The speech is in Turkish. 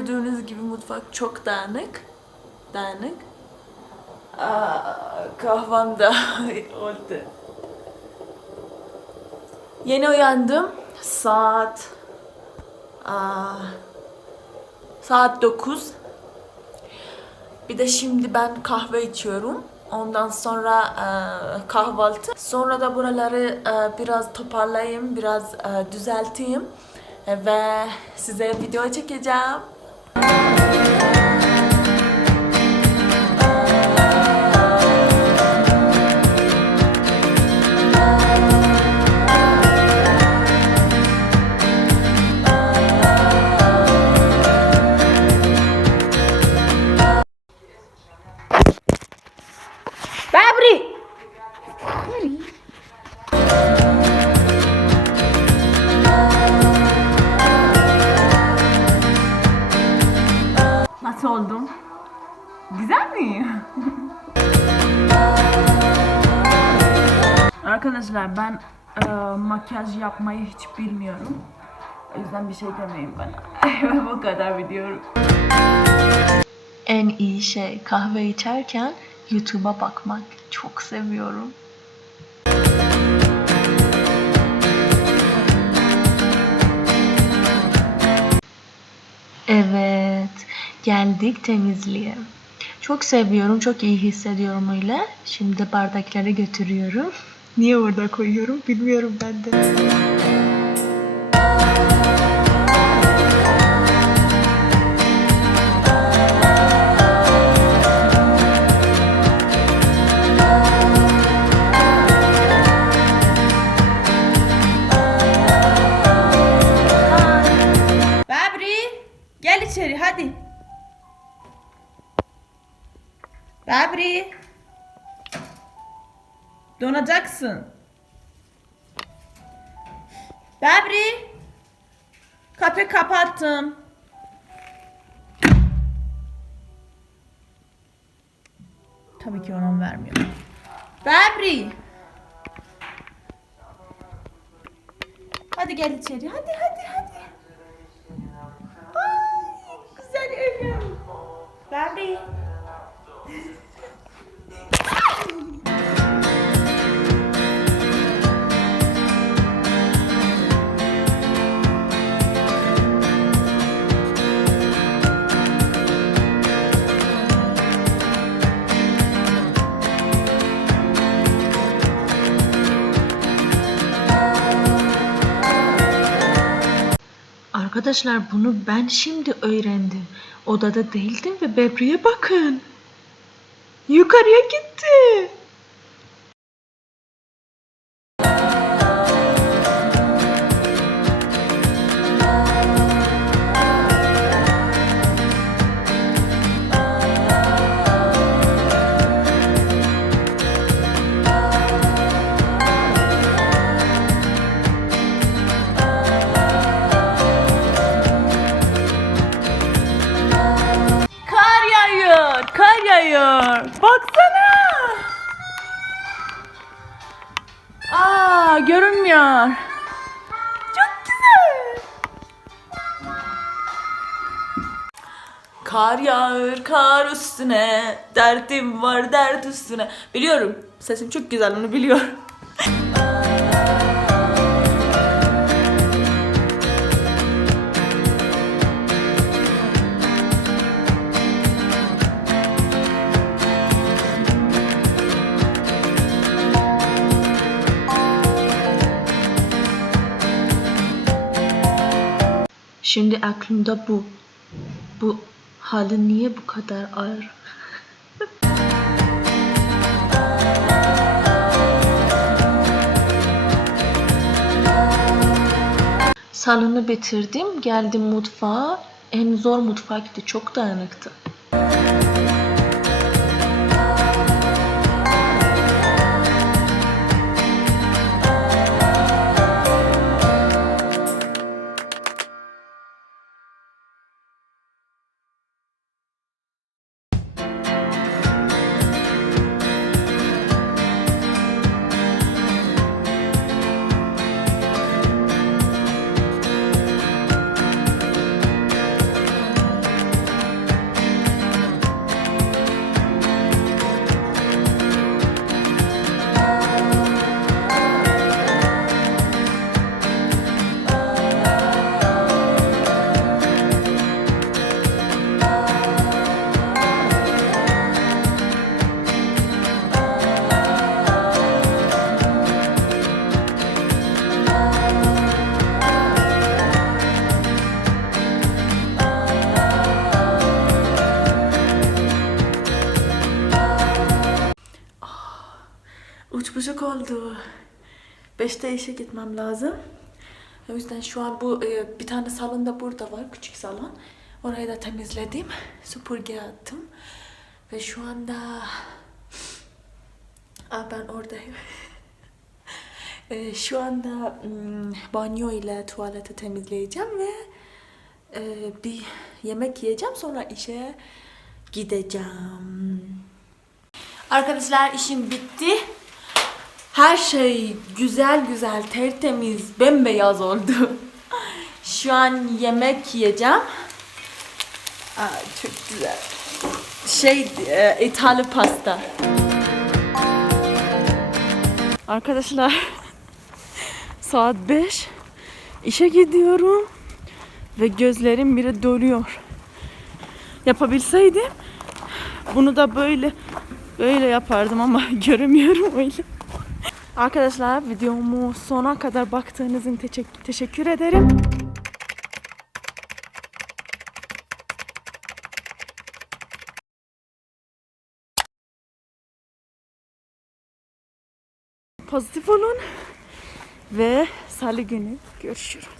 Gördüğünüz gibi mutfak çok dağınık. Dağınık. Aa, kahvam da oldu. Yeni uyandım. Saat aa, saat 9. Bir de şimdi ben kahve içiyorum. Ondan sonra e, kahvaltı. Sonra da buraları e, biraz toparlayayım, biraz e, düzelteyim. Ve size video çekeceğim. Nasıl oldum? Güzel mi? Arkadaşlar ben e, makyaj yapmayı hiç bilmiyorum. O yüzden bir şey demeyin bana. Bu kadar biliyorum. En iyi şey kahve içerken YouTube'a bakmak. Çok seviyorum. Evet, geldik temizliğe. Çok seviyorum, çok iyi hissediyorum öyle. Şimdi bardakları götürüyorum. Niye orada koyuyorum bilmiyorum ben de. Babri. Donacaksın. Babri. Kapı kapattım. Tabii ki ona vermiyorum. Babri. Hadi gel içeri. Hadi hadi hadi. Ay güzel evim. Barbie. Arkadaşlar bunu ben şimdi öğrendim. Odada değildim ve Bebri'ye bakın. Yukarıya gitti. Kar yağıyor. Baksana. Aa, görünmüyor. Çok güzel. Kar yağır kar üstüne, derdim var dert üstüne. Biliyorum, sesim çok güzel onu biliyorum. Şimdi aklımda bu. Bu halı niye bu kadar ağır? Salonu bitirdim, geldim mutfağa. En zor mutfaktı, çok dağınıktı. Oldu. Beşte işe gitmem lazım. O yüzden şu an bu e, bir tane salon da burada var. Küçük salon. Orayı da temizledim. Süpürge attım. Ve şu anda... Aa, ben oradayım. E, şu anda mm, banyo ile tuvaleti temizleyeceğim ve e, bir yemek yiyeceğim. Sonra işe gideceğim. Arkadaşlar işim bitti. Her şey güzel güzel tertemiz bembeyaz oldu. Şu an yemek yiyeceğim. Aa, çok güzel. Şey e, İtalya pasta. Arkadaşlar saat 5 işe gidiyorum ve gözlerim biri doluyor. Yapabilseydim bunu da böyle böyle yapardım ama göremiyorum öyle. Arkadaşlar videomu sona kadar baktığınız için teşekkür, ederim. Pozitif olun ve salı günü görüşürüz.